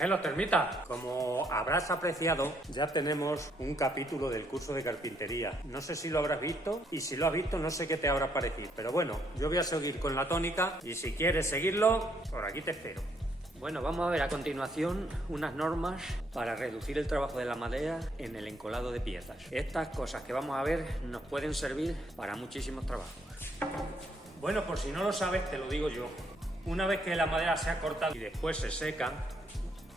Hello Termita, como habrás apreciado, ya tenemos un capítulo del curso de carpintería. No sé si lo habrás visto y si lo has visto no sé qué te habrá parecido. Pero bueno, yo voy a seguir con la tónica y si quieres seguirlo, por aquí te espero. Bueno, vamos a ver a continuación unas normas para reducir el trabajo de la madera en el encolado de piezas. Estas cosas que vamos a ver nos pueden servir para muchísimos trabajos. Bueno, por si no lo sabes, te lo digo yo. Una vez que la madera se ha cortado y después se seca,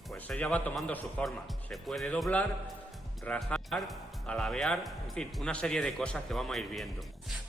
pues ella va tomando su forma. Se puede doblar, rajar, alabear, en fin, una serie de cosas que vamos a ir viendo.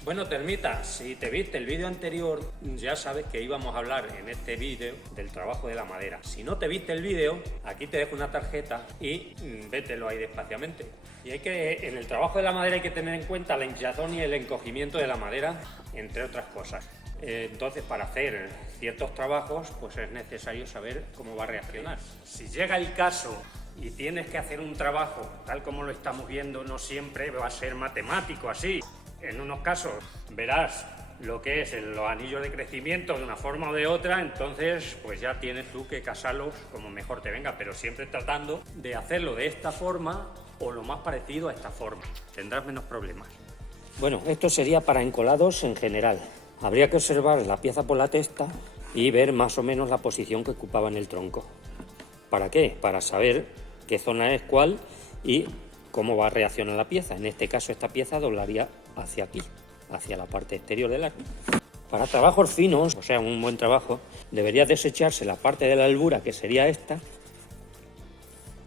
Bueno, Termita, si te viste el vídeo anterior, ya sabes que íbamos a hablar en este vídeo del trabajo de la madera. Si no te viste el vídeo, aquí te dejo una tarjeta y vételo ahí despaciamente. Y en el trabajo de la madera hay que tener en cuenta la hinchazón y el encogimiento de la madera, entre otras cosas. Entonces, para hacer ciertos trabajos, pues es necesario saber cómo va a reaccionar. Si llega el caso y tienes que hacer un trabajo, tal como lo estamos viendo, no siempre va a ser matemático así. En unos casos verás lo que es los anillos de crecimiento de una forma o de otra, entonces pues ya tienes tú que casarlos como mejor te venga, pero siempre tratando de hacerlo de esta forma o lo más parecido a esta forma. Tendrás menos problemas. Bueno, esto sería para encolados en general. Habría que observar la pieza por la testa y ver más o menos la posición que ocupaba en el tronco. ¿Para qué? Para saber qué zona es cuál y cómo va a reaccionar la pieza. En este caso, esta pieza doblaría hacia aquí, hacia la parte exterior del arco. Para trabajos finos, o sea, un buen trabajo, debería desecharse la parte de la albura, que sería esta.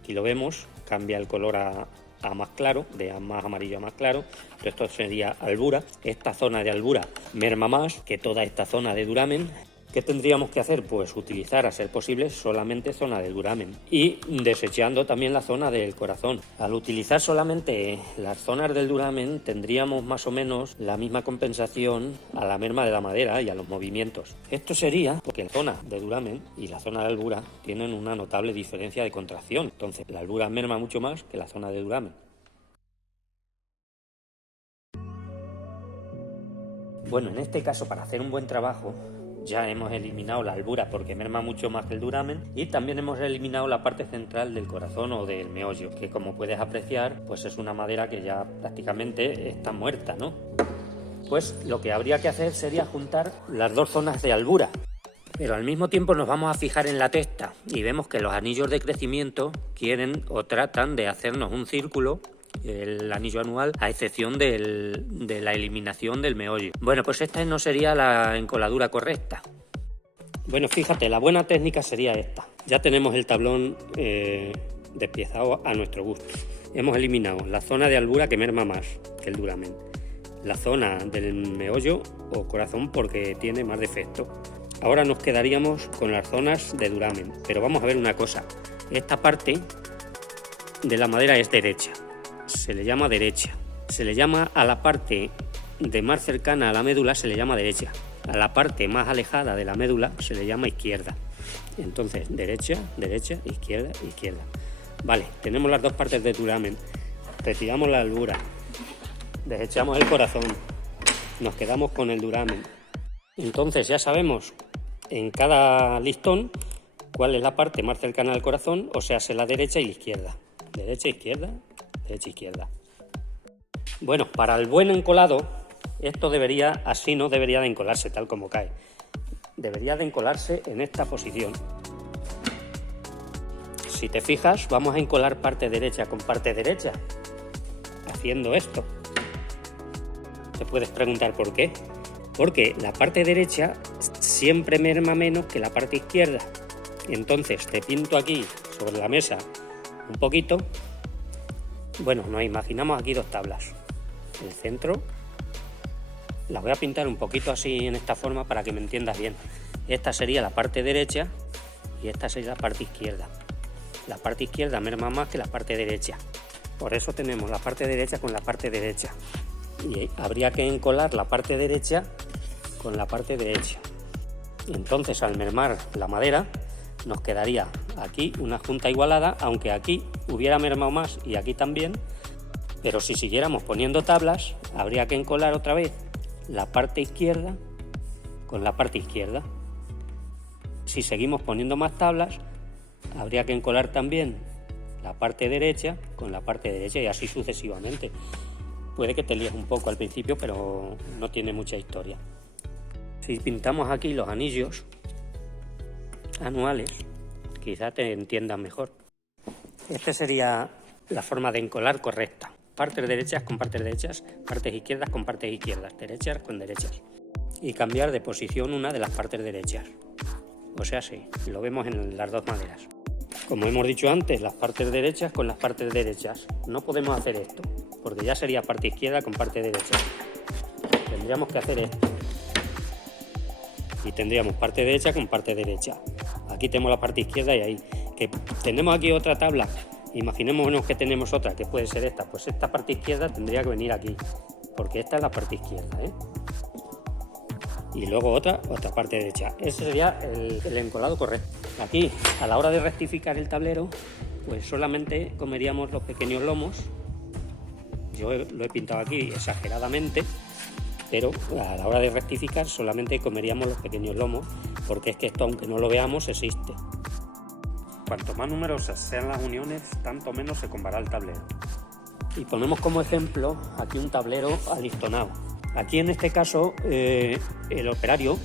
Aquí lo vemos, cambia el color a más claro, de más amarillo a más claro. Esto sería albura. Esta zona de albura merma más que toda esta zona de duramen. ¿Qué tendríamos que hacer? Pues utilizar, a ser posible, solamente zona del duramen y desechando también la zona del corazón. Al utilizar solamente las zonas del duramen tendríamos más o menos la misma compensación a la merma de la madera y a los movimientos. Esto sería porque la zona de duramen y la zona de albura tienen una notable diferencia de contracción. Entonces, la albura merma mucho más que la zona de duramen. Bueno, en este caso, para hacer un buen trabajo, ya hemos eliminado la albura porque merma mucho más que el duramen y también hemos eliminado la parte central del corazón o del meollo, que como puedes apreciar, pues es una madera que ya prácticamente está muerta, ¿no? Pues lo que habría que hacer sería juntar las dos zonas de albura. Pero al mismo tiempo nos vamos a fijar en la testa y vemos que los anillos de crecimiento quieren o tratan de hacernos un círculo, el anillo anual, a excepción de la eliminación del meollo. Bueno, pues esta no sería la encoladura correcta. Bueno, fíjate, la buena técnica sería esta. Ya tenemos el tablón despiezado a nuestro gusto. Hemos eliminado la zona de albura que merma más que el duramen, la zona del meollo o corazón porque tiene más defecto. Ahora nos quedaríamos con las zonas de duramen, pero vamos a ver una cosa. Esta parte de la madera es derecha. Se le llama derecha. Se le llama a la parte de más cercana a la médula, se le llama derecha. A la parte más alejada de la médula se le llama izquierda. Entonces, derecha, derecha, izquierda, izquierda. Vale, tenemos las dos partes de duramen. Retiramos la albura. Desechamos el corazón. Nos quedamos con el duramen. Entonces ya sabemos en cada listón cuál es la parte más cercana al corazón, o sea, la derecha y la izquierda. Derecha, izquierda, derecha, izquierda. Bueno, para el buen encolado, esto así no debería de encolarse tal como cae. Debería de encolarse en esta posición. Si te fijas, vamos a encolar parte derecha con parte derecha, haciendo esto. Te puedes preguntar por qué. Porque la parte derecha siempre merma menos que la parte izquierda. Entonces te pinto aquí sobre la mesa un poquito. Bueno, nos imaginamos aquí dos tablas. El centro las voy a pintar un poquito así en esta forma para que me entiendas bien. Esta sería la parte derecha y esta sería la parte izquierda. La parte izquierda merma más que la parte derecha. Por eso tenemos la parte derecha con la parte derecha. Y habría que encolar la parte derecha con la parte derecha. Entonces, al mermar la madera, nos quedaría aquí una junta igualada, aunque aquí hubiera mermado más y aquí también, pero si siguiéramos poniendo tablas, habría que encolar otra vez la parte izquierda con la parte izquierda. Si seguimos poniendo más tablas, habría que encolar también la parte derecha con la parte derecha y así sucesivamente. Puede que te líes un poco al principio, pero no tiene mucha historia. Si pintamos aquí los anillos anuales, quizá te entiendas mejor. Esta sería la forma de encolar correcta. Partes derechas con partes derechas, partes izquierdas con partes izquierdas, derechas con derechas. Y cambiar de posición una de las partes derechas. O sea, sí, lo vemos en las dos maneras. Como hemos dicho antes, las partes derechas con las partes derechas. No podemos hacer esto, porque ya sería parte izquierda con parte derecha. Tendríamos que hacer esto. Y tendríamos parte derecha con parte derecha. Aquí tenemos la parte izquierda y ahí. Que tenemos aquí otra tabla. Imaginémonos que tenemos otra, que puede ser esta. Pues esta parte izquierda tendría que venir aquí, porque esta es la parte izquierda, ¿eh? Y luego otra parte derecha. Ese sería el encolado correcto. Aquí, a la hora de rectificar el tablero, pues solamente comeríamos los pequeños lomos. Yo lo he pintado aquí exageradamente, pero a la hora de rectificar solamente comeríamos los pequeños lomos, porque es que esto, aunque no lo veamos, existe. Cuanto más numerosas sean las uniones, tanto menos se combará el tablero. Y ponemos como ejemplo aquí un tablero alistonado. Aquí en este caso el operario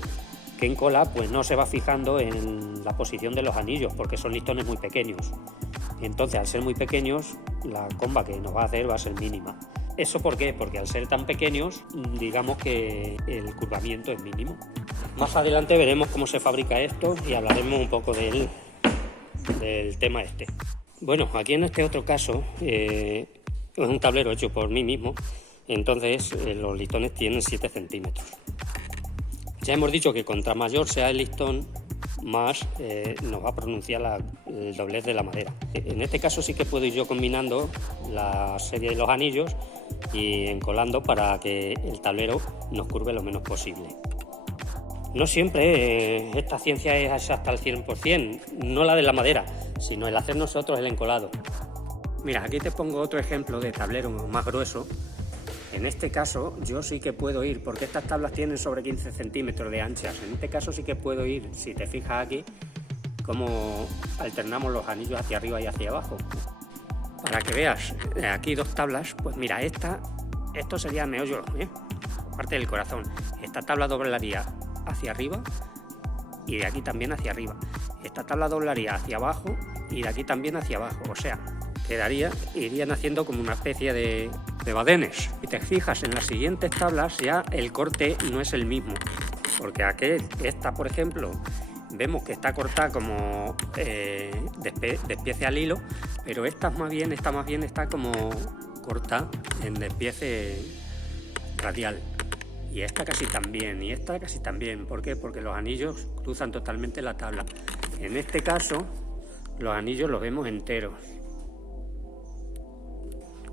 que encola pues no se va fijando en la posición de los anillos porque son listones muy pequeños. Entonces, al ser muy pequeños, la comba que nos va a hacer va a ser mínima. ¿Eso por qué? Porque al ser tan pequeños, digamos que el curvamiento es mínimo. Más adelante veremos cómo se fabrica esto y hablaremos un poco del tema este. Bueno, aquí en este otro caso es un tablero hecho por mí mismo, entonces los listones tienen 7 centímetros. Ya hemos dicho que contra mayor sea el listón, más nos va a pronunciar el doblez de la madera. En este caso sí que puedo ir yo combinando la serie de los anillos y encolando para que el tablero nos curve lo menos posible. No siempre esta ciencia es exacta al 100%, no la de la madera, sino el hacer nosotros el encolado. Mira, aquí te pongo otro ejemplo de tablero más grueso. En este caso yo sí que puedo ir, porque estas tablas tienen sobre 15 centímetros de anchas. En este caso sí que puedo ir, si te fijas aquí, cómo alternamos los anillos hacia arriba y hacia abajo. Para que veas, aquí dos tablas, pues mira, esto sería el meollo, parte del corazón. Esta tabla doblaría hacia arriba y de aquí también hacia arriba. Esta tabla doblaría hacia abajo y de aquí también hacia abajo. O sea, irían haciendo como una especie de badenes. Si te fijas en las siguientes tablas, ya el corte no es el mismo, porque esta, por ejemplo, vemos que está cortada como despiece al hilo, pero esta más bien está como corta en despiece radial. Y esta casi también, y esta casi también. ¿Por qué? Porque los anillos cruzan totalmente la tabla. En este caso, los anillos los vemos enteros.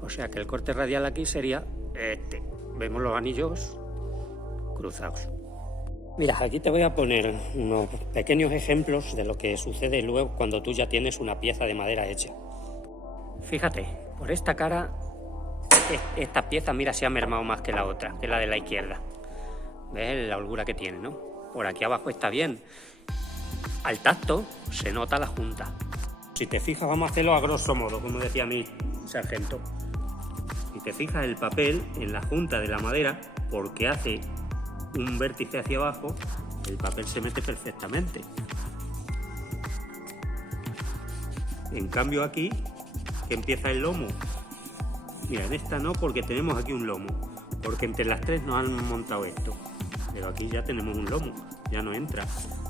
O sea que el corte radial aquí sería este. Vemos los anillos cruzados. Mira, aquí te voy a poner unos pequeños ejemplos de lo que sucede luego cuando tú ya tienes una pieza de madera hecha. Fíjate, por esta cara, esta pieza, mira, se ha mermado más que la otra, que la de la izquierda. ¿Ves la holgura que tiene, no? Por aquí abajo está bien. Al tacto se nota la junta. Si te fijas, vamos a hacerlo a grosso modo, como decía mi sargento. Si te fijas el papel en la junta de la madera, porque hace un vértice hacia abajo, el papel se mete perfectamente. En cambio aquí, que empieza el lomo. Mira, en esta no, porque tenemos aquí un lomo, porque entre las tres nos han montado esto. Pero aquí ya tenemos un lomo, ya no entra.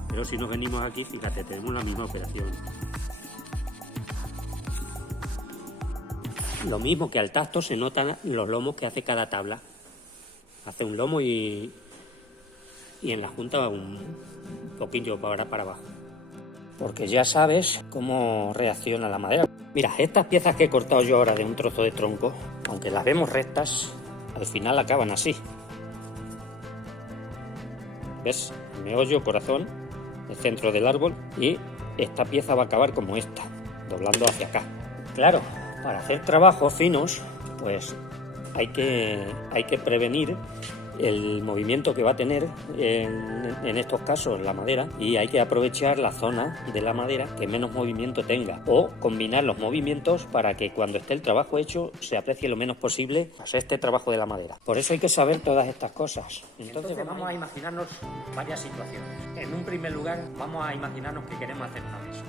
Pero si nos venimos aquí, fíjate, tenemos la misma operación. Lo mismo que al tacto se notan los lomos que hace cada tabla. Hace un lomo y en la junta un poquillo para abajo. Porque ya sabes cómo reacciona la madera. Mira, estas piezas que he cortado yo ahora de un trozo de tronco, aunque las vemos rectas, al final acaban así. ¿Ves? El meollo, corazón, el centro del árbol, y esta pieza va a acabar como esta, doblando hacia acá. Claro, para hacer trabajos finos, pues hay que prevenir el movimiento que va a tener en estos casos la madera, y hay que aprovechar la zona de la madera que menos movimiento tenga, o combinar los movimientos para que cuando esté el trabajo hecho se aprecie lo menos posible este trabajo de la madera. Por eso hay que saber todas estas cosas. Entonces vamos a imaginarnos varias situaciones. En un primer lugar vamos a imaginarnos que queremos hacer una mesa.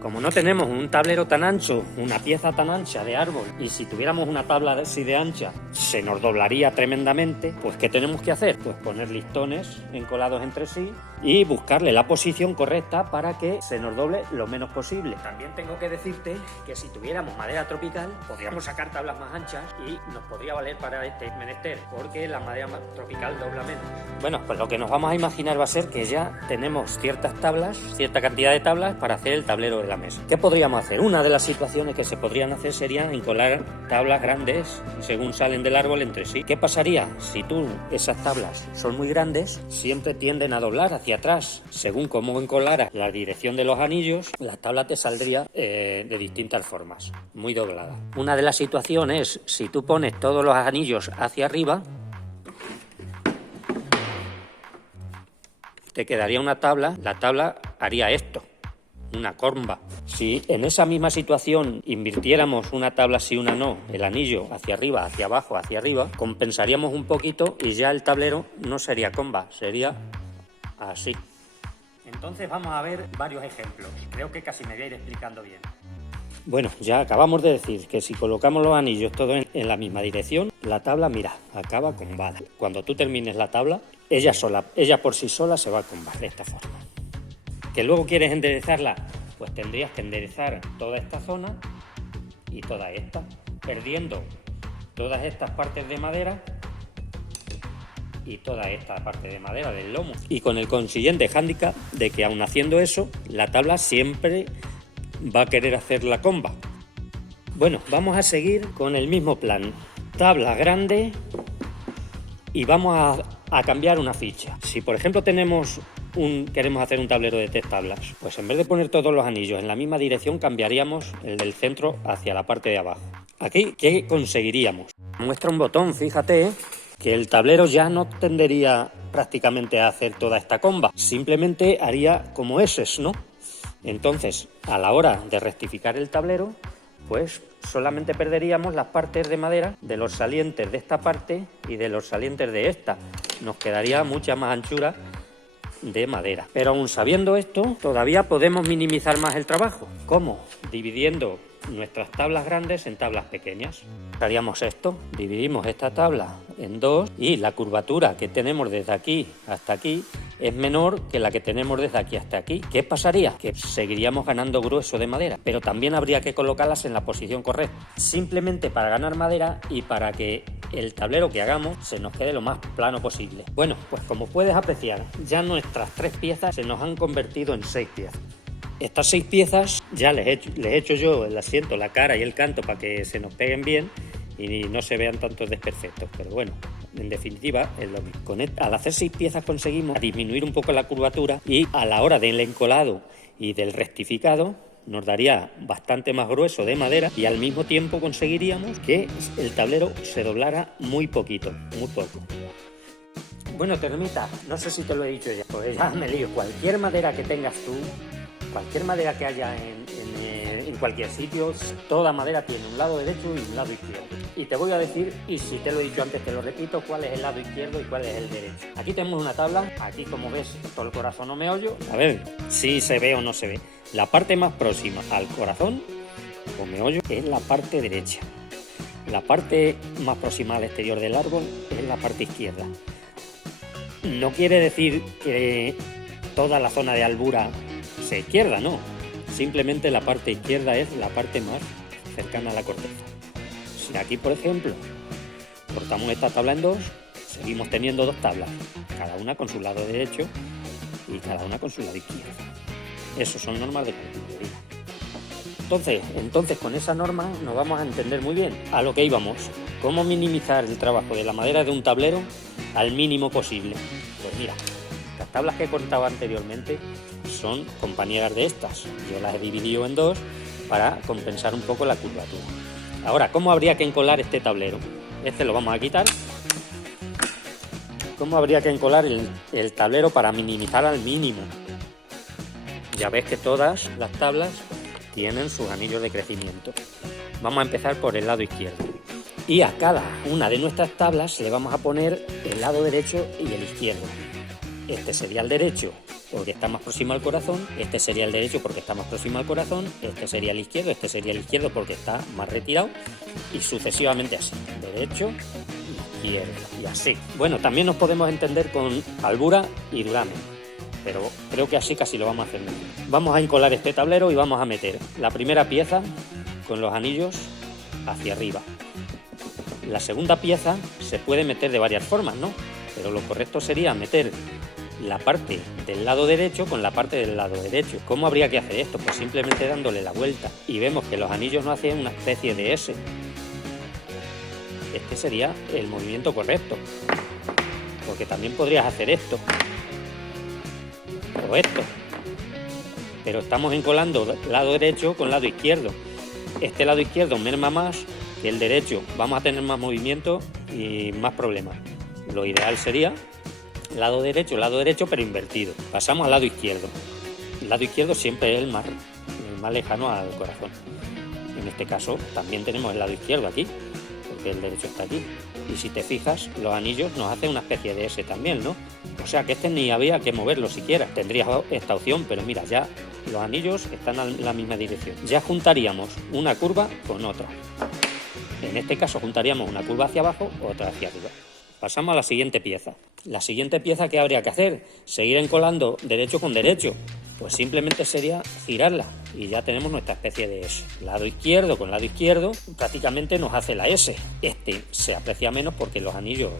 Como no tenemos un tablero tan ancho, una pieza tan ancha de árbol, y si tuviéramos una tabla así de ancha se nos doblaría tremendamente, pues ¿qué tenemos que hacer? Pues poner listones encolados entre sí y buscarle la posición correcta para que se nos doble lo menos posible. También tengo que decirte que si tuviéramos madera tropical podríamos sacar tablas más anchas y nos podría valer para este menester, porque la madera tropical dobla menos. Bueno, pues lo que nos vamos a imaginar va a ser que ya tenemos ciertas tablas, cierta cantidad de tablas para hacer el tablero de la mesa. ¿Qué podríamos hacer? Una de las situaciones que se podrían hacer sería encolar tablas grandes según salen del árbol entre sí. ¿Qué pasaría? Si esas tablas son muy grandes, siempre tienden a doblar hacia atrás. Según cómo encolaras la dirección de los anillos, la tabla te saldría de distintas formas, muy doblada. Una de las situaciones es si tú pones todos los anillos hacia arriba, te quedaría una tabla, la tabla haría esto, una corva. Si en esa misma situación invirtiéramos una tabla sí, una no, el anillo hacia arriba, hacia abajo, hacia arriba, compensaríamos un poquito y ya el tablero no sería comba, sería así. Entonces vamos a ver varios ejemplos. Creo que casi me voy a ir explicando bien. Bueno, ya acabamos de decir que si colocamos los anillos todos en la misma dirección, la tabla, mira, acaba combada. Cuando tú termines la tabla, ella por sí sola se va a combar de esta forma. ¿Que luego quieres enderezarla? Pues tendrías que enderezar toda esta zona y toda esta, perdiendo todas estas partes de madera y toda esta parte de madera del lomo. Y con el consiguiente hándicap de que aun haciendo eso, la tabla siempre va a querer hacer la comba. Bueno, vamos a seguir con el mismo plan. Tabla grande y vamos a cambiar una ficha. Si por ejemplo queremos hacer un tablero de 3 tablas, pues en vez de poner todos los anillos en la misma dirección, cambiaríamos el del centro hacia la parte de abajo. Aquí, ¿qué conseguiríamos? Muestra un botón, fíjate, que el tablero ya no tendería prácticamente a hacer toda esta comba, simplemente haría como eses, ¿no? Entonces, a la hora de rectificar el tablero, pues solamente perderíamos las partes de madera de los salientes de esta parte y de los salientes de esta. Nos quedaría mucha más anchura de madera. Pero aún sabiendo esto, todavía podemos minimizar más el trabajo. ¿Cómo? Dividiendo nuestras tablas grandes en tablas pequeñas. Haríamos esto, dividimos esta tabla en 2 y la curvatura que tenemos desde aquí hasta aquí es menor que la que tenemos desde aquí hasta aquí. ¿Qué pasaría? Que seguiríamos ganando grueso de madera, pero también habría que colocarlas en la posición correcta, simplemente para ganar madera y para que el tablero que hagamos se nos quede lo más plano posible. Bueno, pues como puedes apreciar, ya nuestras 3 piezas se nos han convertido en 6 piezas. Estas 6 piezas ya les he hecho yo el asiento, la cara y el canto para que se nos peguen bien y no se vean tantos desperfectos, pero bueno, en definitiva es lo mismo. Al hacer 6 piezas conseguimos disminuir un poco la curvatura y a la hora del encolado y del rectificado nos daría bastante más grueso de madera y al mismo tiempo conseguiríamos que el tablero se doblara muy poquito, muy poco. Bueno, Termita, no sé si te lo he dicho ya, pues ya me lío. Cualquier madera que tengas tú, cualquier madera que haya en cualquier sitio, toda madera tiene un lado derecho y un lado izquierdo. Y te voy a decir, y si te lo he dicho antes te lo repito, cuál es el lado izquierdo y cuál es el derecho. Aquí tenemos una tabla, aquí como ves todo el corazón o meollo. A ver si se ve o no se ve. La parte más próxima al corazón o meollo es la parte derecha. La parte más próxima al exterior del árbol es la parte izquierda. No quiere decir que toda la zona de albura sea izquierda, no. Simplemente la parte izquierda es la parte más cercana a la corteza. Si aquí, por ejemplo, cortamos esta tabla en 2, seguimos teniendo 2 tablas, cada una con su lado derecho y cada una con su lado izquierdo. Eso son normas de carpintería. Entonces con esa norma nos vamos a entender muy bien a lo que íbamos. Cómo minimizar el trabajo de la madera de un tablero al mínimo posible. Pues mira, las tablas que he cortado anteriormente son compañeras de estas. Yo las he dividido en 2 para compensar un poco la curvatura. Ahora, ¿cómo habría que encolar este tablero? Este lo vamos a quitar ¿Cómo habría que encolar el tablero para minimizar al mínimo? Ya ves que todas las tablas tienen sus anillos de crecimiento. Vamos a empezar por el lado izquierdo. Y a cada una de nuestras tablas le vamos a poner el lado derecho y el izquierdo. Este sería el derecho porque está más próximo al corazón, este sería el derecho porque está más próximo al corazón, este sería el izquierdo, este sería el izquierdo porque está más retirado, y sucesivamente así, derecho, izquierdo, y así. Bueno, también nos podemos entender con albura y duramen, pero creo que así casi lo vamos a hacer mejor. Vamos a encolar este tablero y vamos a meter la primera pieza con los anillos hacia arriba. La segunda pieza se puede meter de varias formas, ¿no? Pero lo correcto sería meter la parte del lado derecho con la parte del lado derecho. ¿Cómo habría que hacer esto? Pues simplemente dándole la vuelta, y vemos que los anillos no hacen una especie de S. Este sería el movimiento correcto, porque también podrías hacer esto o esto, pero estamos encolando lado derecho con lado izquierdo. Este lado izquierdo merma más que el derecho, vamos a tener más movimiento y más problemas. Lo ideal sería lado derecho, pero invertido. Pasamos al lado izquierdo. El lado izquierdo siempre es el más lejano al corazón. En este caso también tenemos el lado izquierdo aquí, porque el derecho está aquí. Y si te fijas, los anillos nos hacen una especie de S también, ¿no? O sea que este ni había que moverlo siquiera. Tendrías esta opción, pero mira, ya los anillos están en la misma dirección. Ya juntaríamos una curva con otra. En este caso juntaríamos una curva hacia abajo, otra hacia arriba. Pasamos a la siguiente pieza. La siguiente pieza, ¿qué habría que hacer? Seguir encolando derecho con derecho. Pues simplemente sería girarla y ya tenemos nuestra especie de S. Lado izquierdo con lado izquierdo prácticamente nos hace la S. Este se aprecia menos porque los anillos,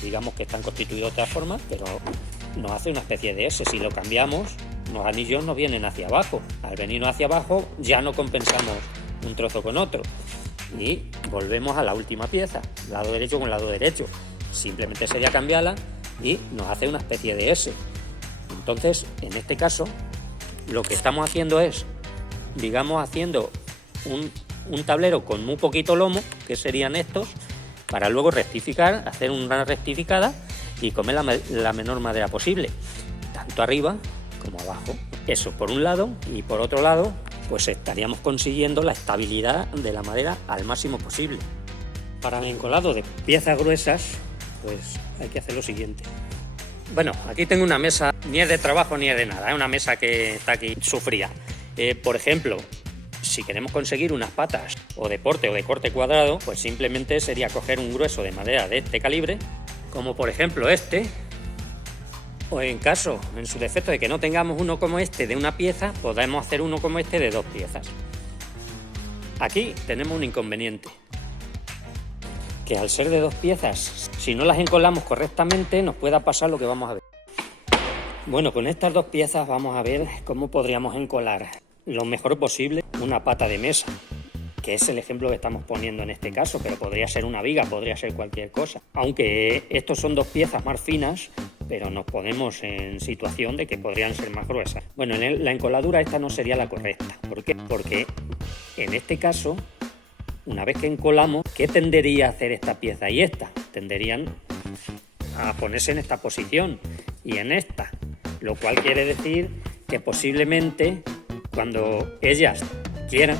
digamos que están constituidos de otra forma, pero nos hace una especie de S. Si lo cambiamos, los anillos nos vienen hacia abajo. Al venirnos hacia abajo ya no compensamos un trozo con otro. Y volvemos a la última pieza, lado derecho con lado derecho. Simplemente sería cambiarla y nos hace una especie de S. Entonces, en este caso, lo que estamos haciendo es, digamos, haciendo un tablero con muy poquito lomo, que serían estos, para luego rectificar, hacer una rectificada y comer la menor madera posible, tanto arriba como abajo. Eso por un lado, y por otro lado, pues estaríamos consiguiendo la estabilidad de la madera al máximo posible. Para el encolado de piezas gruesas, pues hay que hacer lo siguiente. Bueno, aquí tengo una mesa, ni es de trabajo ni es de nada, es una mesa que está aquí sufría. Por ejemplo, si queremos conseguir unas patas o de porte o de corte cuadrado, pues simplemente sería coger un grueso de madera de este calibre, como por ejemplo este, o en su defecto de que no tengamos uno como este de una pieza, podemos hacer uno como este de dos piezas. Aquí tenemos un inconveniente, que al ser de dos piezas, si no las encolamos correctamente, nos pueda pasar lo que vamos a ver. Bueno, con estas dos piezas vamos a ver cómo podríamos encolar lo mejor posible una pata de mesa, que es el ejemplo que estamos poniendo en este caso, pero podría ser una viga, podría ser cualquier cosa. Aunque estos son dos piezas más finas, pero nos ponemos en situación de que podrían ser más gruesas. Bueno, en la encoladura esta no sería la correcta. ¿Por qué? Porque en este caso, una vez que encolamos, ¿qué tendería a hacer esta pieza y esta? Tenderían a ponerse en esta posición y en esta, lo cual quiere decir que posiblemente cuando ellas quieran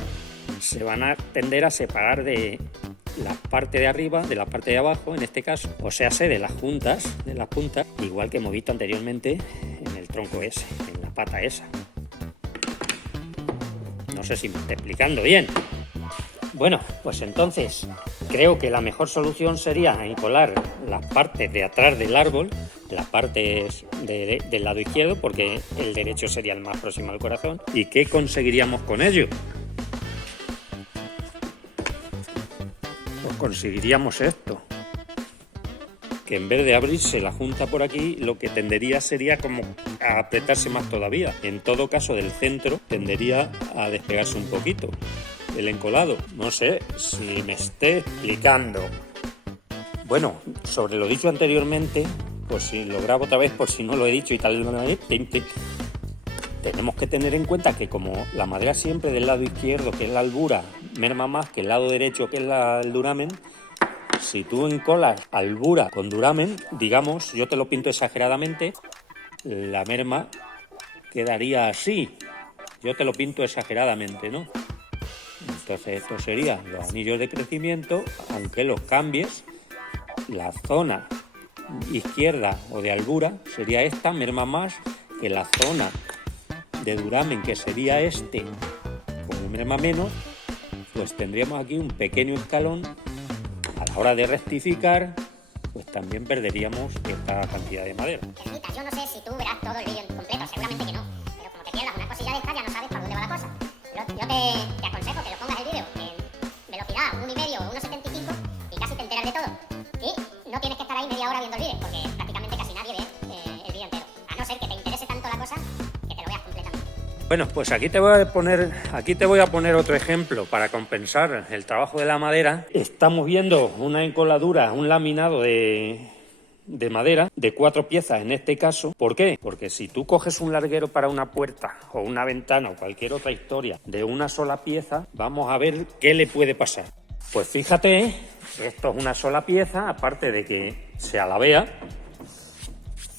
se van a tender a separar de la parte de arriba de la parte de abajo, en este caso, o sea, de las puntas, igual que hemos visto anteriormente en el tronco ese, en la pata esa. No sé si me estoy explicando bien. Bueno, pues entonces creo que la mejor solución sería encolar las partes de atrás del árbol, las partes del lado izquierdo, porque el derecho sería el más próximo al corazón. ¿Y qué conseguiríamos con ello? Pues conseguiríamos esto, que en vez de abrirse la junta por aquí, lo que tendería sería como a apretarse más todavía. En todo caso, del centro tendería a despegarse un poquito el encolado. No sé si me esté explicando. Bueno, sobre lo dicho anteriormente, pues si lo grabo otra vez por si no lo he dicho y tal, tenemos que tener en cuenta que como la madera siempre del lado izquierdo, que es la albura, merma más que el lado derecho, que es el duramen, si tú encolas albura con duramen, digamos, yo te lo pinto exageradamente, la merma quedaría así. Yo te lo pinto exageradamente, ¿no? Entonces esto sería los anillos de crecimiento, aunque los cambies, la zona izquierda o de albura sería esta, merma más, que la zona de duramen, que sería este, como merma menos, pues tendríamos aquí un pequeño escalón. A la hora de rectificar, pues también perderíamos esta cantidad de madera. Ermita, yo no sé si tú verás todo el vídeo completo, seguramente que no, pero como te pierdas una cosilla de esta ya no sabes por dónde va la cosa. Yo te aconsejo que lo pongas el vídeo en velocidad 1,5 o 1,75 y casi te enteras de todo. Y no tienes que estar ahí media hora viendo el vídeo, porque prácticamente casi nadie ve el vídeo entero. A no ser que te interese tanto la cosa que te lo veas completamente. Bueno, pues aquí te voy a poner otro ejemplo para compensar el trabajo de la madera. Estamos viendo una encoladura, un laminado de madera de 4 piezas en este caso. ¿Por qué? Porque si tú coges un larguero para una puerta o una ventana o cualquier otra historia de una sola pieza, vamos a ver qué le puede pasar. Pues fíjate, esto es una sola pieza, aparte de que se alabea.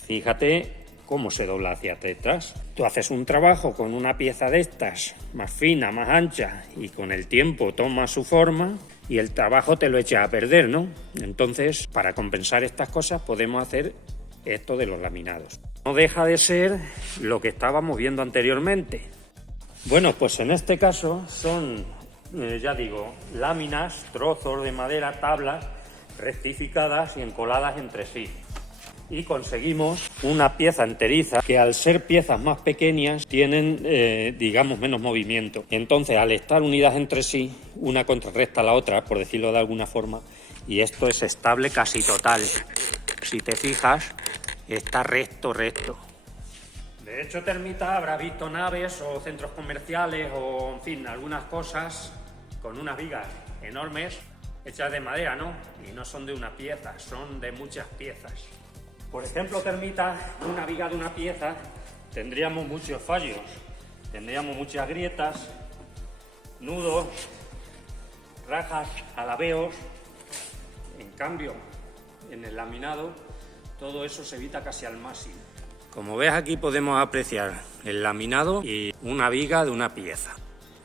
Fíjate cómo se dobla hacia detrás. Tú haces un trabajo con una pieza de estas, más fina, más ancha, y con el tiempo toma su forma y el trabajo te lo echas a perder, ¿no? Entonces, para compensar estas cosas podemos hacer esto de los laminados. No deja de ser lo que estábamos viendo anteriormente. Bueno, pues en este caso son, ya digo, láminas, trozos de madera, tablas rectificadas y encoladas entre sí. Y conseguimos una pieza enteriza que, al ser piezas más pequeñas, tienen, digamos, menos movimiento. Entonces, al estar unidas entre sí, una contrarresta a la otra, por decirlo de alguna forma, y esto es estable casi total. Si te fijas, está recto. De hecho, Termita habrá visto naves o centros comerciales o, en fin, algunas cosas con unas vigas enormes hechas de madera, ¿no? Y no son de una pieza, son de muchas piezas. Por ejemplo, Termita, una viga de una pieza, tendríamos muchos fallos, tendríamos muchas grietas, nudos, rajas, alabeos. En cambio, en el laminado, todo eso se evita casi al máximo. Como ves, aquí podemos apreciar el laminado y una viga de una pieza.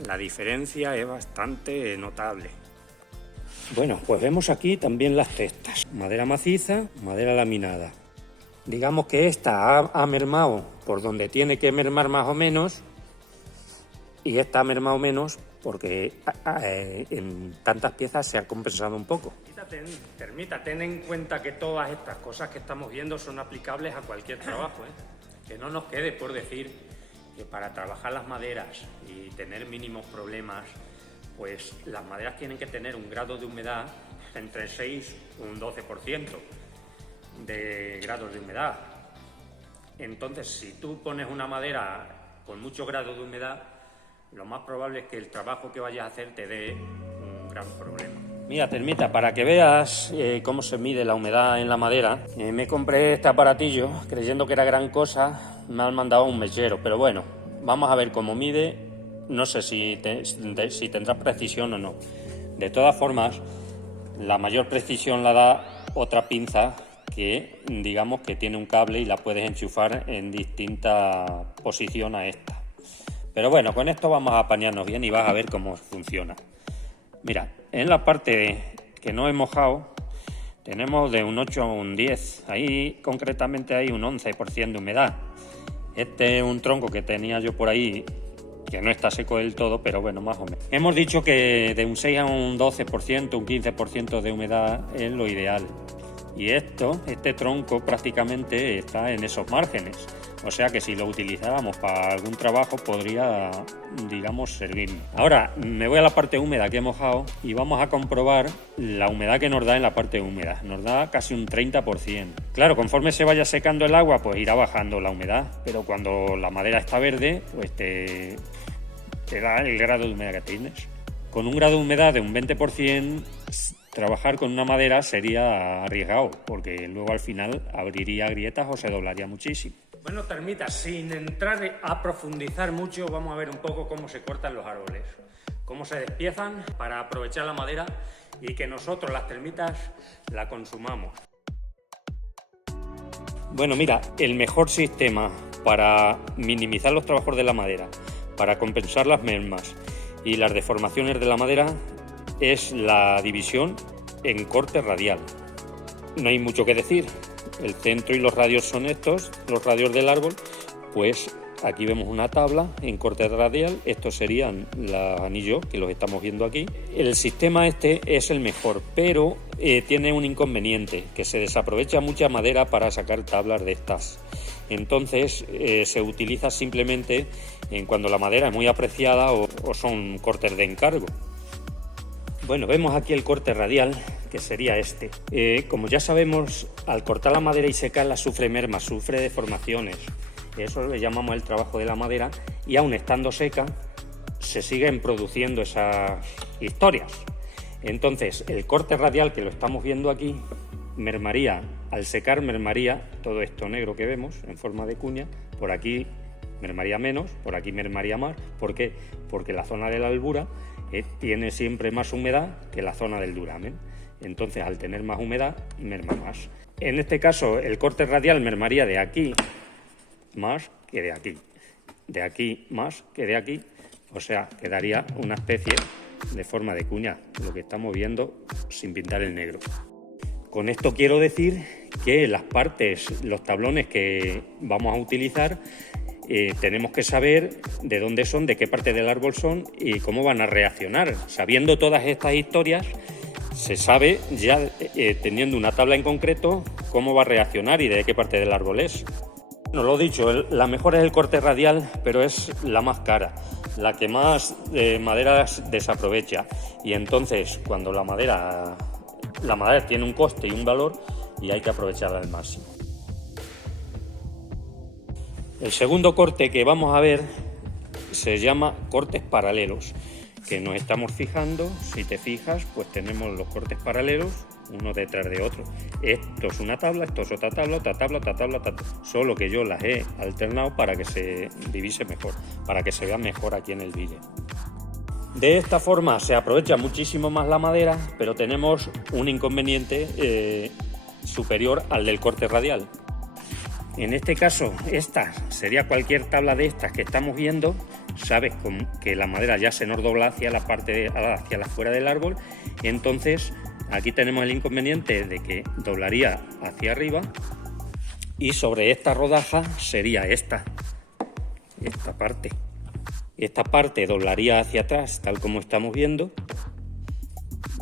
La diferencia es bastante notable. Bueno, pues vemos aquí también las cestas. Madera maciza, madera laminada. Digamos que esta ha mermado por donde tiene que mermar más o menos, y esta ha mermado menos porque en tantas piezas se ha compensado un poco. Termita, ten en cuenta que todas estas cosas que estamos viendo son aplicables a cualquier trabajo, ¿eh? Que no nos quede por decir que para trabajar las maderas y tener mínimos problemas, pues las maderas tienen que tener un grado de humedad entre 6 y un 12% de grados de humedad. Entonces, si tú pones una madera con mucho grado de humedad, lo más probable es que el trabajo que vayas a hacer te dé un gran problema. Mira, Termita, para que veas cómo se mide la humedad en la madera, me compré este aparatillo creyendo que era gran cosa. Me han mandado un mechero, pero bueno, vamos a ver cómo mide. No sé si tendrá precisión o no. De todas formas, la mayor precisión la da otra pinza que, digamos, que tiene un cable y la puedes enchufar en distinta posición a esta. Pero bueno, con esto vamos a apañarnos bien y vas a ver cómo funciona. Mira, en la parte que no he mojado tenemos de un 8 a un 10. Ahí concretamente hay un 11% de humedad. Este es un tronco que tenía yo por ahí, que no está seco del todo, pero bueno, más o menos. Hemos dicho que de un 6 a un 12%, un 15% de humedad es lo ideal. Y este tronco prácticamente está en esos márgenes. O sea que si lo utilizáramos para algún trabajo podría, digamos, servir. Ahora me voy a la parte húmeda que he mojado y vamos a comprobar la humedad que nos da en la parte húmeda. Nos da casi un 30%. Claro, conforme se vaya secando el agua, pues irá bajando la humedad. Pero cuando la madera está verde, pues te da el grado de humedad que tienes. Con un grado de humedad de un 20%, trabajar con una madera sería arriesgado, porque luego al final abriría grietas o se doblaría muchísimo. Bueno, Termita, sin entrar a profundizar mucho, vamos a ver un poco cómo se cortan los árboles, cómo se despiezan para aprovechar la madera y que nosotros las termitas la consumamos. Bueno, mira, el mejor sistema para minimizar los trabajos de la madera, para compensar las mermas y las deformaciones de la madera es la división en corte radial. No hay mucho que decir, el centro y los radios son estos, los radios del árbol, pues aquí vemos una tabla en corte radial, estos serían los anillos que los estamos viendo aquí. El sistema este es el mejor, pero tiene un inconveniente, que se desaprovecha mucha madera para sacar tablas de estas. Entonces se utiliza simplemente cuando la madera es muy apreciada o son cortes de encargo. Bueno, vemos aquí el corte radial, que sería este. Como ya sabemos, al cortar la madera y secarla sufre mermas, sufre deformaciones. Eso le llamamos el trabajo de la madera, y aun estando seca se siguen produciendo esas historias. Entonces el corte radial, que lo estamos viendo aquí, mermaría, al secar mermaría todo esto negro que vemos en forma de cuña. Por aquí mermaría menos, por aquí mermaría más. ¿Por qué? Porque la zona de la albura tiene siempre más humedad que la zona del duramen. Entonces, al tener más humedad, merma más. En este caso, el corte radial mermaría de aquí más que de aquí más que de aquí, o sea, quedaría una especie de forma de cuña, lo que estamos viendo sin pintar el negro. Con esto quiero decir que las partes, los tablones que vamos a utilizar, tenemos que saber de dónde son, de qué parte del árbol son y cómo van a reaccionar. Sabiendo todas estas historias, se sabe ya, teniendo una tabla en concreto, cómo va a reaccionar y de qué parte del árbol es. No lo he dicho, la mejor es el corte radial, pero es la más cara, la que más madera desaprovecha. Y entonces, cuando la madera tiene un coste y un valor, y hay que aprovecharla al máximo. El segundo corte que vamos a ver se llama cortes paralelos, que nos estamos fijando. Si te fijas, pues tenemos los cortes paralelos uno detrás de otro. Esto es una tabla, esto es otra tabla, otra tabla, otra tabla, otra tabla. Solo que yo las he alternado para que se divise mejor, para que se vea mejor aquí en el vídeo. De esta forma se aprovecha muchísimo más la madera, pero tenemos un inconveniente superior al del corte radial. En este caso, esta sería cualquier tabla de estas que estamos viendo. Sabes que la madera ya se nos dobla hacia la parte hacia la fuera del árbol. Entonces aquí tenemos el inconveniente de que doblaría hacia arriba, y sobre esta rodaja sería esta parte. Esta parte doblaría hacia atrás, tal como estamos viendo.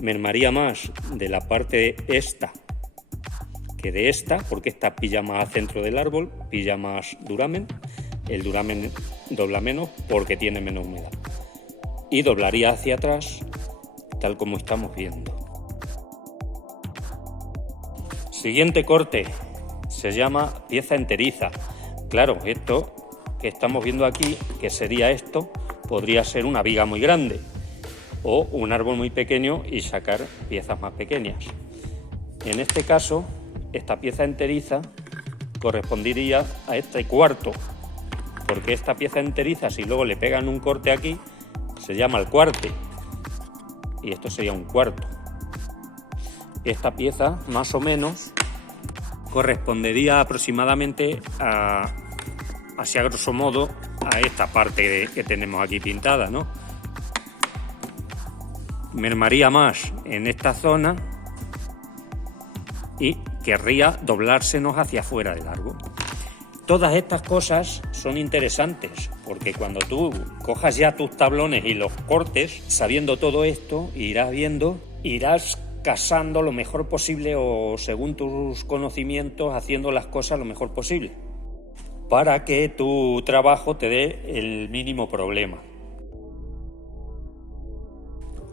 Mermaría más de la parte esta que de esta, porque esta pilla más al centro del árbol, pilla más duramen. El duramen dobla menos porque tiene menos humedad. Y doblaría hacia atrás, tal como estamos viendo. Siguiente corte se llama pieza enteriza. Claro, esto que estamos viendo aquí, que sería esto, podría ser una viga muy grande o un árbol muy pequeño y sacar piezas más pequeñas. En este caso, esta pieza enteriza correspondería a este cuarto, porque esta pieza enteriza, si luego le pegan un corte aquí, se llama el cuarte, y esto sería un cuarto. Esta pieza, más o menos, correspondería aproximadamente así a grosso modo, a esta parte que tenemos aquí pintada, ¿no? Mermaría más en esta zona y querría doblársenos hacia afuera del árbol. Todas estas cosas son interesantes, porque cuando tú cojas ya tus tablones y los cortes, sabiendo todo esto, irás casando lo mejor posible, o según tus conocimientos, haciendo las cosas lo mejor posible, para que tu trabajo te dé el mínimo problema.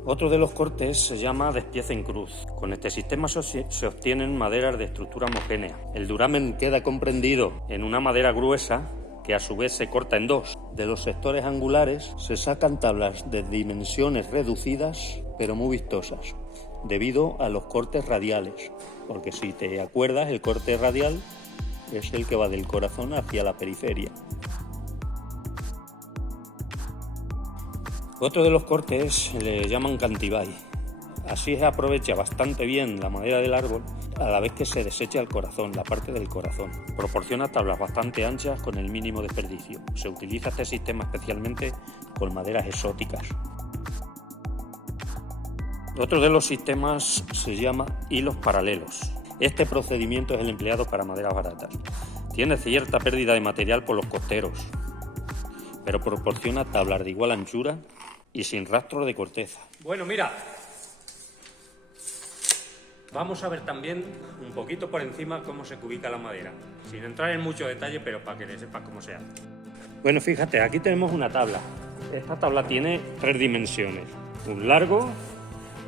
Otro de los cortes se llama despiece en cruz. Con este sistema se obtienen maderas de estructura homogénea. El duramen queda comprendido en una madera gruesa que a su vez se corta en dos. De los sectores angulares se sacan tablas de dimensiones reducidas pero muy vistosas, debido a los cortes radiales, porque si te acuerdas, el corte radial es el que va del corazón hacia la periferia. Otro de los cortes le llaman cantibay. Así se aprovecha bastante bien la madera del árbol a la vez que se desecha el corazón, la parte del corazón. Proporciona tablas bastante anchas con el mínimo desperdicio. Se utiliza este sistema especialmente con maderas exóticas. Otro de los sistemas se llama hilos paralelos. Este procedimiento es el empleado para maderas baratas. Tiene cierta pérdida de material por los costeros, pero proporciona tablas de igual anchura y sin rastro de corteza. Bueno, mira, vamos a ver también un poquito por encima cómo se cubica la madera, sin entrar en mucho detalle, pero para que sepas cómo se hace. Bueno, fíjate, aquí tenemos una tabla. Esta tabla tiene 3 dimensiones, un largo,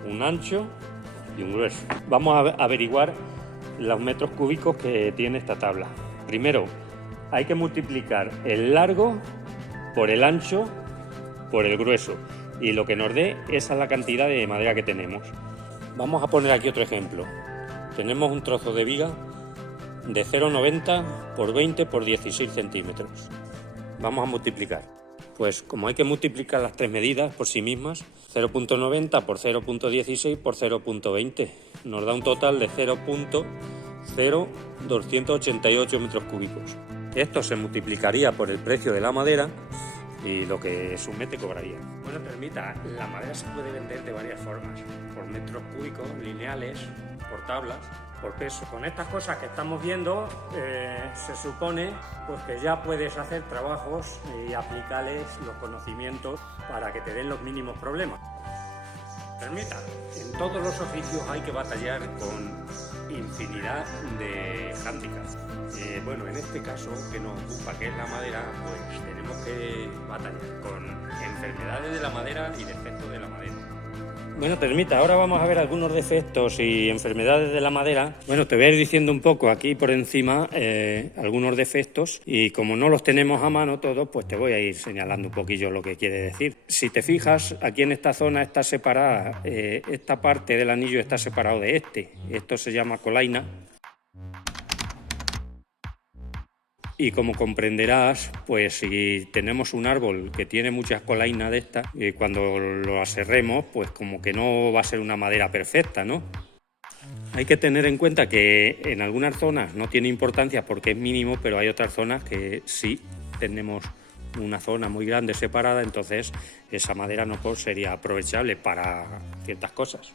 un ancho y un grueso. Vamos a averiguar los metros cúbicos que tiene esta tabla. Primero, hay que multiplicar el largo por el ancho por el grueso, y lo que nos dé esa es la cantidad de madera que tenemos. Vamos a poner aquí otro ejemplo. Tenemos un trozo de viga de 0,90 por 20 por 16 centímetros. Vamos a multiplicar. Pues como hay que multiplicar las 3 medidas por sí mismas, 0,90 por 0,16 por 0,20 nos da un total de 0,0288 metros cúbicos. Esto se multiplicaría por el precio de la madera y lo que su mete cobraría. Bueno, Termita, la madera se puede vender de varias formas, por metros cúbicos, lineales, por tablas, por peso. Con estas cosas que estamos viendo, se supone pues, que ya puedes hacer trabajos y aplicarles los conocimientos para que te den los mínimos problemas. Termita, en todos los oficios hay que batallar con infinidad de hándicaps. Bueno, en este caso que nos ocupa, que es la madera, pues tenemos que batallar con enfermedades de la madera y defectos de la madera. Bueno, Termita, ahora vamos a ver algunos defectos y enfermedades de la madera. Bueno, te voy a ir diciendo un poco aquí por encima algunos defectos, y como no los tenemos a mano todos, pues te voy a ir señalando un poquillo lo que quiere decir. Si te fijas, aquí en esta zona está separada, esta parte del anillo está separado de este. Esto se llama colaina. Y como comprenderás, pues si tenemos un árbol que tiene muchas colainas de estas, cuando lo aserremos, pues como que no va a ser una madera perfecta, ¿no? Hay que tener en cuenta que en algunas zonas no tiene importancia porque es mínimo, pero hay otras zonas que sí tenemos una zona muy grande separada, entonces esa madera no sería aprovechable para ciertas cosas.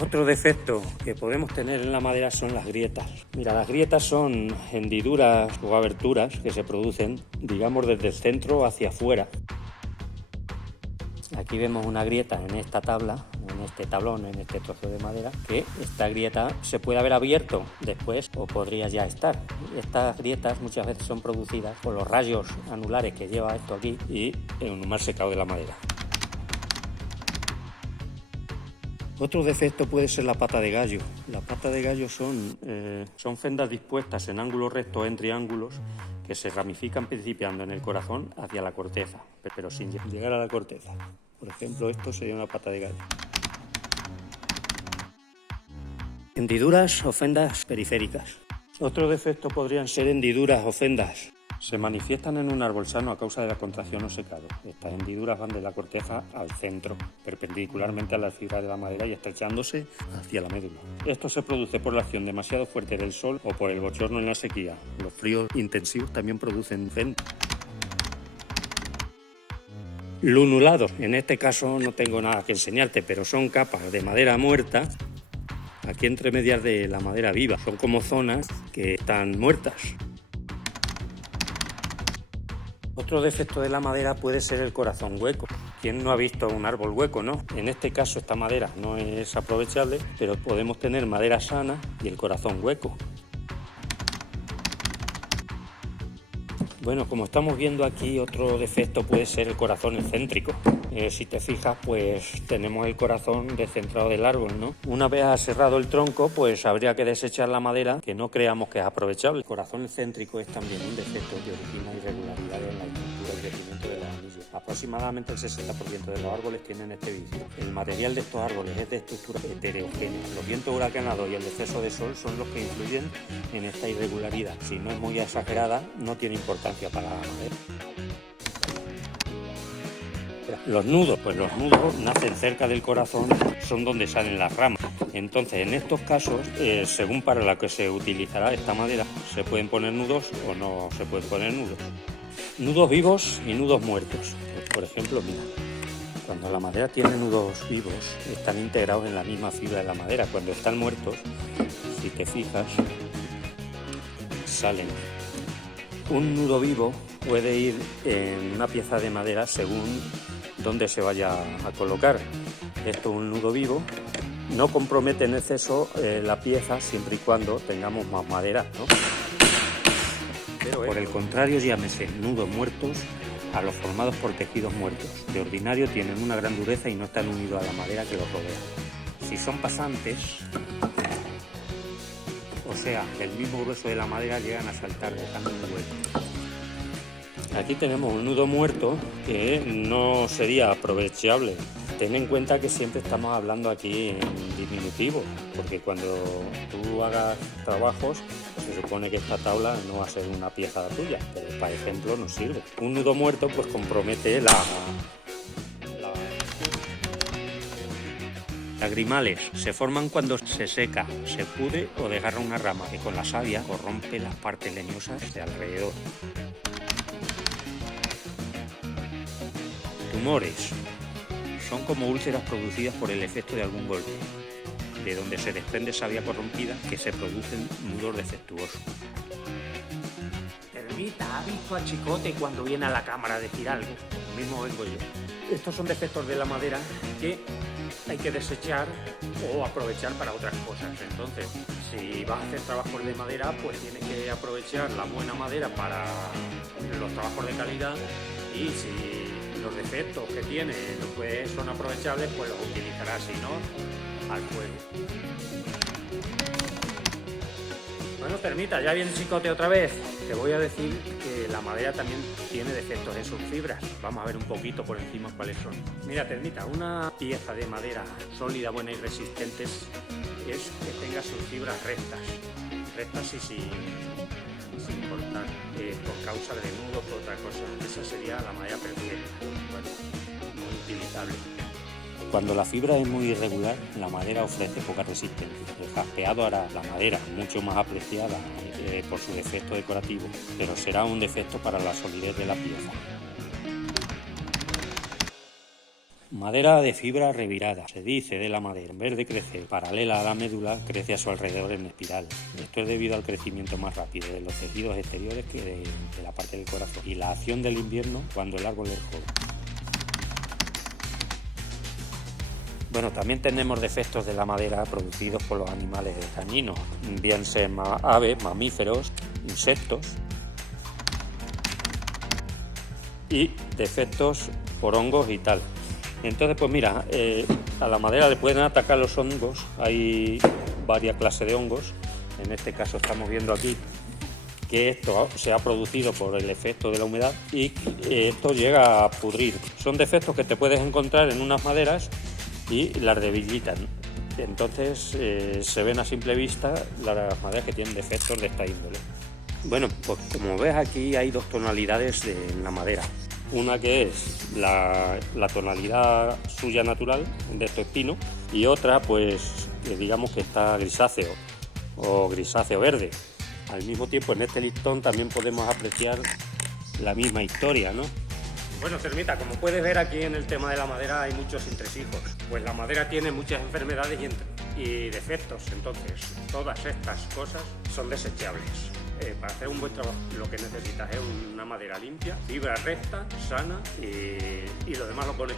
Otro defecto que podemos tener en la madera son las grietas. Mira, las grietas son hendiduras o aberturas que se producen, digamos, desde el centro hacia afuera. Aquí vemos una grieta en esta tabla, en este tablón, en este trozo de madera, que esta grieta se puede haber abierto después o podría ya estar. Estas grietas muchas veces son producidas por los rayos anulares que lleva esto aquí y en un mal secado de la madera. Otro defecto puede ser la pata de gallo. La pata de gallo son fendas dispuestas en ángulos rectos en triángulos que se ramifican principiando en el corazón hacia la corteza, pero sin llegar a la corteza. Por ejemplo, esto sería una pata de gallo. Hendiduras o fendas periféricas. Otro defecto podrían ser hendiduras o fendas. Se manifiestan en un árbol sano a causa de la contracción o secado. Estas hendiduras van de la corteza al centro, perpendicularmente a las fibras de la madera y estrechándose hacia la médula. Esto se produce por la acción demasiado fuerte del sol o por el bochorno en la sequía. Los fríos intensivos también producen fendas. Lunulados. En este caso no tengo nada que enseñarte, pero son capas de madera muerta aquí entre medias de la madera viva. Son como zonas que están muertas. Otro defecto de la madera puede ser el corazón hueco. ¿Quién no ha visto un árbol hueco, no? En este caso esta madera no es aprovechable, pero podemos tener madera sana y el corazón hueco. Bueno, como estamos viendo aquí, otro defecto puede ser el corazón excéntrico. Si te fijas, pues tenemos el corazón descentrado del árbol, ¿no? Una vez aserrado el tronco, pues habría que desechar la madera que no creamos que es aprovechable. El corazón excéntrico es también un defecto que origina irregularidades en la estructura y crecimiento de los anillos. Aproximadamente el 60% de los árboles tienen este vicio. El material de estos árboles es de estructura heterogénea. Los vientos huracanados y el exceso de sol son los que influyen en esta irregularidad. Si no es muy exagerada, no tiene importancia para la madera. Los nudos, pues los nudos nacen cerca del corazón, son donde salen las ramas. Entonces, en estos casos, según para la que se utilizará esta madera, se pueden poner nudos o no se pueden poner nudos. Nudos vivos y nudos muertos. Pues, por ejemplo, mira, cuando la madera tiene nudos vivos, están integrados en la misma fibra de la madera. Cuando están muertos, si te fijas, salen. Un nudo vivo puede ir en una pieza de madera según dónde se vaya a colocar. Esto es un nudo vivo, no compromete en exceso la pieza siempre y cuando tengamos más madera, ¿no? Pero por el contrario, llámese nudos muertos a los formados por tejidos muertos. De ordinario tienen una gran dureza y no están unidos a la madera que los rodea. Si son pasantes, o sea, el mismo grueso de la madera, llegan a saltar dejando un hueco. Aquí tenemos un nudo muerto que no sería aprovechable. Ten en cuenta que siempre estamos hablando aquí en diminutivo, porque cuando tú hagas trabajos, se supone que esta tabla no va a ser una pieza tuya, pero para ejemplo nos sirve. Un nudo muerto pues compromete Lagrimales se forman cuando se seca, se pudre o desgarra una rama que con la savia corrompe las partes leñosas de alrededor. Tumores son como úlceras producidas por el efecto de algún golpe, de donde se desprende savia corrompida que se producen nudos defectuosos. Termita, ¿ha visto a Chicote cuando viene a la cámara a decir algo? Lo mismo vengo yo. Estos son defectos de la madera que hay que desechar o aprovechar para otras cosas. Entonces, si vas a hacer trabajos de madera, pues tienes que aprovechar la buena madera para los trabajos de calidad, y si los defectos que tiene pues son aprovechables, pues los utilizarás, si no, al fuego. Bueno, Termita, ya viene Chicote otra vez. Te voy a decir que la madera también tiene defectos en sus fibras. Vamos a ver un poquito por encima cuáles son. Mira, Termita, una pieza de madera sólida, buena y resistente es que tenga sus fibras rectas y sin cortar, por causa de nudos o otra cosa. Esa sería la madera perfecta, bueno, muy utilizable. Cuando la fibra es muy irregular, la madera ofrece poca resistencia. El jaspeado hará la madera mucho más apreciada por su defecto decorativo, pero será un defecto para la solidez de la pieza. Madera de fibra revirada. Se dice de la madera, en vez de crecer paralela a la médula, crece a su alrededor en espiral. Esto es debido al crecimiento más rápido de los tejidos exteriores que de la parte del corazón y la acción del invierno cuando el árbol es joven. Bueno, también tenemos defectos de la madera producidos por los animales dañinos, bien sean aves, mamíferos, insectos, y defectos por hongos y tal. Entonces, pues mira, a la madera le pueden atacar los hongos. Hay varias clases de hongos. En este caso estamos viendo aquí que esto se ha producido por el efecto de la humedad y esto llega a pudrir. Son defectos que te puedes encontrar en unas maderas y las debilitan. Entonces se ven a simple vista las maderas que tienen defectos de esta índole. Bueno, pues como ves aquí hay dos tonalidades en la madera. Una que es la tonalidad suya natural de estos pinos, y otra pues digamos que está grisáceo o grisáceo verde. Al mismo tiempo en este listón también podemos apreciar la misma historia, ¿no? Bueno, Termita, como puedes ver aquí en el tema de la madera hay muchos entresijos. Pues la madera tiene muchas enfermedades y defectos, entonces todas estas cosas son desechables. Para hacer un buen trabajo lo que necesitas es una madera limpia, fibra recta, sana, y lo demás lo pones